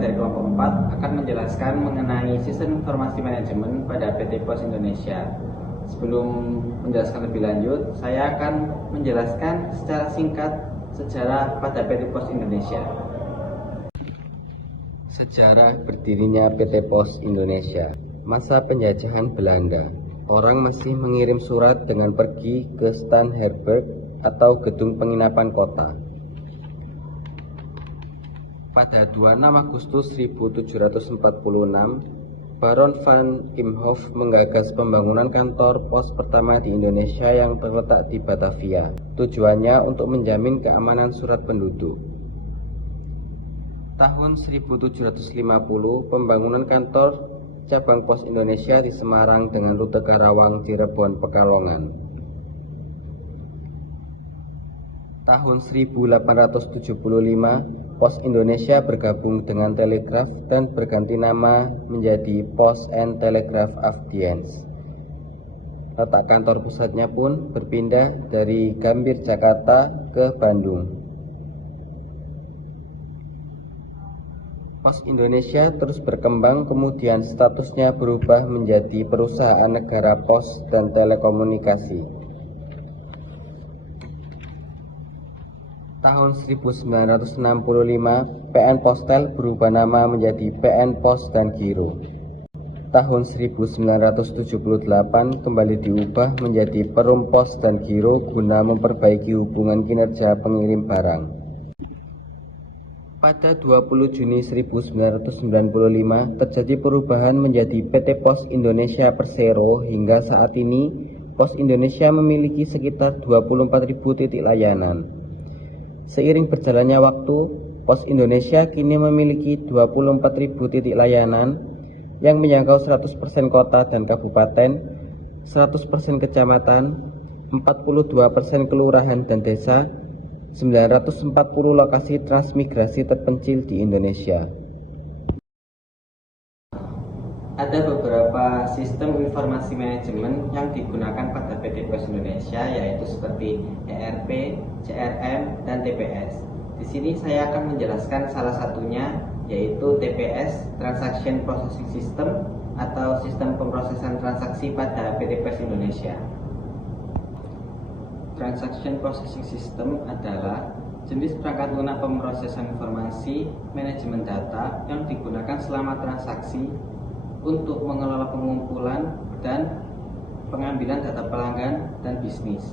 dari kelompok 4 akan menjelaskan mengenai sistem informasi manajemen pada PT Pos Indonesia. Sebelum menjelaskan lebih lanjut, saya akan menjelaskan secara singkat sejarah pada PT Pos Indonesia. Sejarah berdirinya PT Pos Indonesia. Masa penjajahan Belanda, orang masih mengirim surat dengan pergi ke Stan Herberg atau gedung penginapan kota. Pada 26 Agustus 1746, Baron van Imhoff menggagas pembangunan kantor pos pertama di Indonesia yang terletak di Batavia. Tujuannya untuk menjamin keamanan surat penduduk. Tahun 1750, pembangunan kantor cabang Pos Indonesia di Semarang dengan rute Karawang, Cirebon, Pekalongan. Tahun 1875, Pos Indonesia bergabung dengan Telegraf dan berganti nama menjadi Post and Telegraph Afdiens. Letak kantor pusatnya pun berpindah dari Gambir, Jakarta ke Bandung. Pos Indonesia terus berkembang, kemudian statusnya berubah menjadi perusahaan negara pos dan telekomunikasi. Tahun 1965, PN Postel berubah nama menjadi PN Pos dan Giro. Tahun 1978 kembali diubah menjadi Perum Pos dan Giro guna memperbaiki hubungan kinerja pengirim barang. Pada 20 Juni 1995 terjadi perubahan menjadi PT Pos Indonesia Persero. Hingga saat ini Pos Indonesia memiliki sekitar 24.000 titik layanan. Seiring berjalannya waktu, Pos Indonesia kini memiliki 24.000 titik layanan yang menjangkau 100% kota dan kabupaten, 100% kecamatan, 42% kelurahan dan desa, 940 lokasi transmigrasi terpencil di Indonesia. Ada beberapa sistem informasi manajemen yang digunakan pada PT Pos Indonesia, yaitu seperti ERP, CRM, dan TPS. Di sini saya akan menjelaskan salah satunya, yaitu TPS, Transaction Processing System, atau sistem pemrosesan transaksi pada PT Pos Indonesia. Transaction Processing System adalah jenis perangkat lunak pemrosesan informasi manajemen data yang digunakan selama transaksi untuk mengelola pengumpulan dan pengambilan data pelanggan dan bisnis.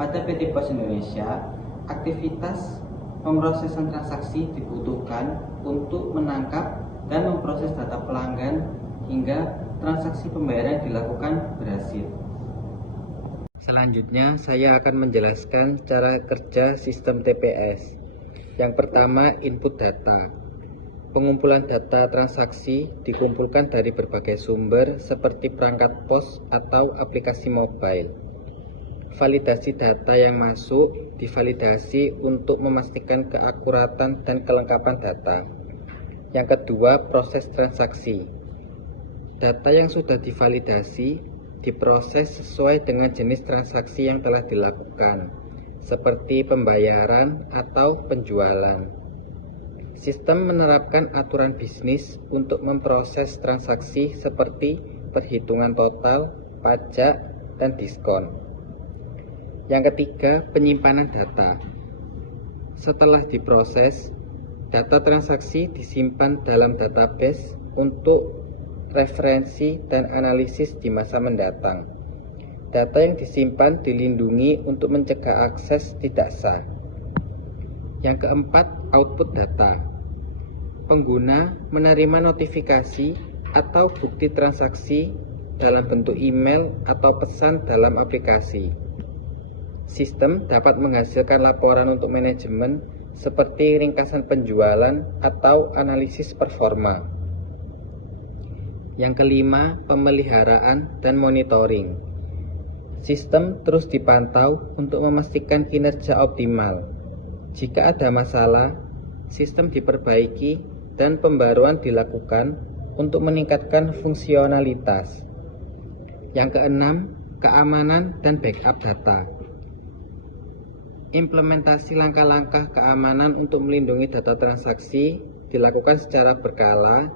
Pada PT Pos Indonesia, aktivitas pemrosesan transaksi dibutuhkan untuk menangkap dan memproses data pelanggan hingga transaksi pembayaran dilakukan berhasil. Selanjutnya, saya akan menjelaskan cara kerja sistem TPS. Yang pertama, input data. Pengumpulan data transaksi dikumpulkan dari berbagai sumber seperti perangkat pos atau aplikasi mobile. Validasi data yang masuk divalidasi untuk memastikan keakuratan dan kelengkapan data. Yang kedua, proses transaksi. Data yang sudah divalidasi diproses sesuai dengan jenis transaksi yang telah dilakukan, seperti pembayaran atau penjualan. Sistem menerapkan aturan bisnis untuk memproses transaksi seperti perhitungan total, pajak, dan diskon. Yang ketiga, penyimpanan data. Setelah diproses, data transaksi disimpan dalam database untuk referensi dan analisis di masa mendatang. Data yang disimpan dilindungi untuk mencegah akses tidak sah. Yang keempat, output data. Pengguna menerima notifikasi atau bukti transaksi dalam bentuk email atau pesan dalam aplikasi. Sistem dapat menghasilkan laporan untuk manajemen seperti ringkasan penjualan atau analisis performa. Yang kelima, pemeliharaan dan monitoring. Sistem terus dipantau untuk memastikan kinerja optimal. Jika ada masalah, sistem diperbaiki dan pembaruan dilakukan untuk meningkatkan fungsionalitas. Yang keenam, keamanan dan backup data. Implementasi langkah-langkah keamanan untuk melindungi data transaksi dilakukan secara berkala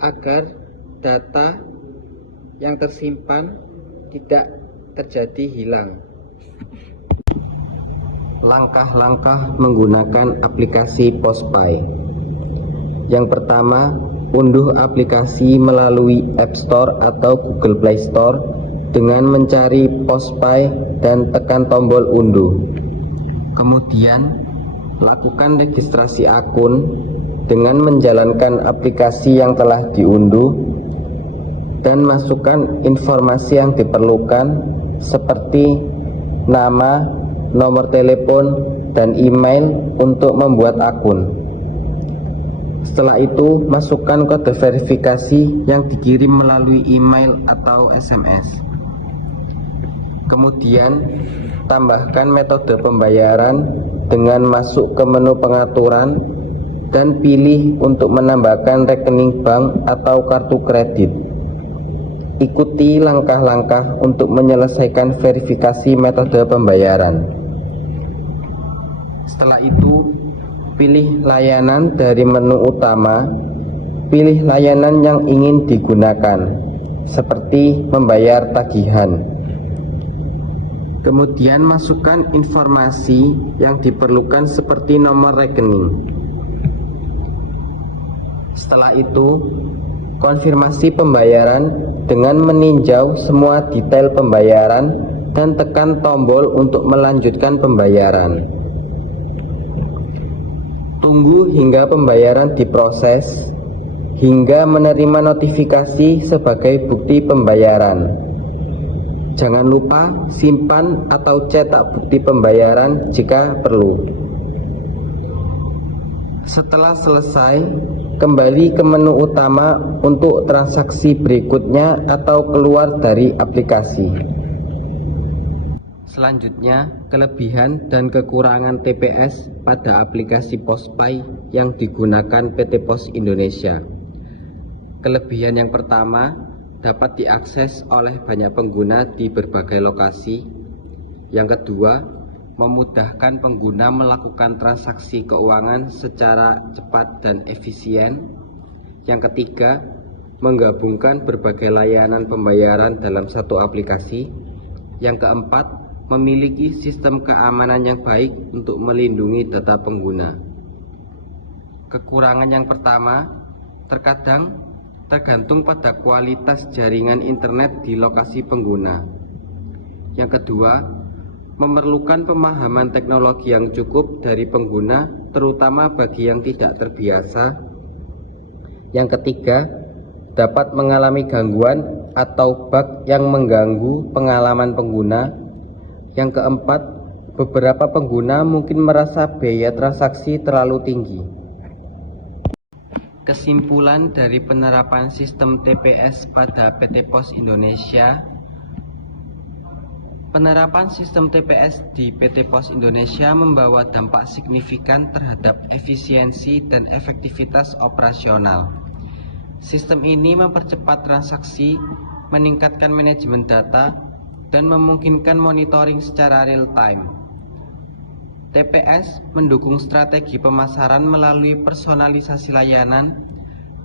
agar data yang tersimpan tidak terjadi hilang. Langkah-langkah menggunakan aplikasi POSPAI. Yang pertama, unduh aplikasi melalui App Store atau Google Play Store dengan mencari POSPAI dan tekan tombol unduh. Kemudian, lakukan registrasi akun dengan menjalankan aplikasi yang telah diunduh dan masukkan informasi yang diperlukan seperti nama, nomor telepon, dan email untuk membuat akun. Setelah itu, masukkan kode verifikasi yang dikirim melalui email atau SMS. Kemudian, tambahkan metode pembayaran dengan masuk ke menu pengaturan dan pilih untuk menambahkan rekening bank atau kartu kredit. Ikuti langkah-langkah untuk menyelesaikan verifikasi metode pembayaran. Setelah itu, pilih layanan dari menu utama. Pilih layanan yang ingin digunakan, seperti membayar tagihan. Kemudian masukkan informasi yang diperlukan seperti nomor rekening. Setelah itu, konfirmasi pembayaran dengan meninjau semua detail pembayaran dan tekan tombol untuk melanjutkan pembayaran. Tunggu hingga pembayaran diproses hingga menerima notifikasi sebagai bukti pembayaran. Jangan lupa simpan atau cetak bukti pembayaran jika perlu. Setelah selesai, kembali ke menu utama untuk transaksi berikutnya atau keluar dari aplikasi. Selanjutnya, kelebihan dan kekurangan TPS pada aplikasi POSPAI yang digunakan PT Pos Indonesia. Kelebihan yang pertama, dapat diakses oleh banyak pengguna di berbagai lokasi. Yang kedua, memudahkan pengguna melakukan transaksi keuangan secara cepat dan efisien. Yang ketiga, menggabungkan berbagai layanan pembayaran dalam satu aplikasi. Yang keempat, memiliki sistem keamanan yang baik untuk melindungi data pengguna. Kekurangan yang pertama, terkadang tergantung pada kualitas jaringan internet di lokasi pengguna. Yang kedua, memerlukan pemahaman teknologi yang cukup dari pengguna, terutama bagi yang tidak terbiasa. Yang ketiga, dapat mengalami gangguan atau bug yang mengganggu pengalaman pengguna. Yang keempat, beberapa pengguna mungkin merasa biaya transaksi terlalu tinggi. Kesimpulan dari penerapan sistem TPS pada PT Pos Indonesia. Penerapan sistem TPS di PT Pos Indonesia membawa dampak signifikan terhadap efisiensi dan efektivitas operasional. Sistem ini mempercepat transaksi, meningkatkan manajemen data, dan memungkinkan monitoring secara real-time. TPS mendukung strategi pemasaran melalui personalisasi layanan,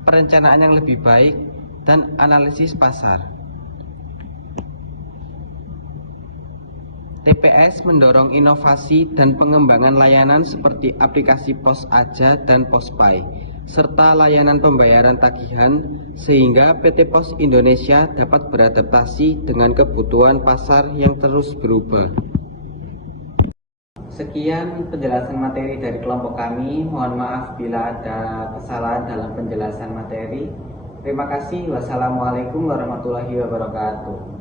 perencanaan yang lebih baik, dan analisis pasar. TPS mendorong inovasi dan pengembangan layanan seperti aplikasi Pos Aja dan POSPAI, serta layanan pembayaran tagihan, sehingga PT Pos Indonesia dapat beradaptasi dengan kebutuhan pasar yang terus berubah. Sekian penjelasan materi dari kelompok kami. Mohon maaf bila ada kesalahan dalam penjelasan materi. Terima kasih. Wassalamualaikum warahmatullahi wabarakatuh.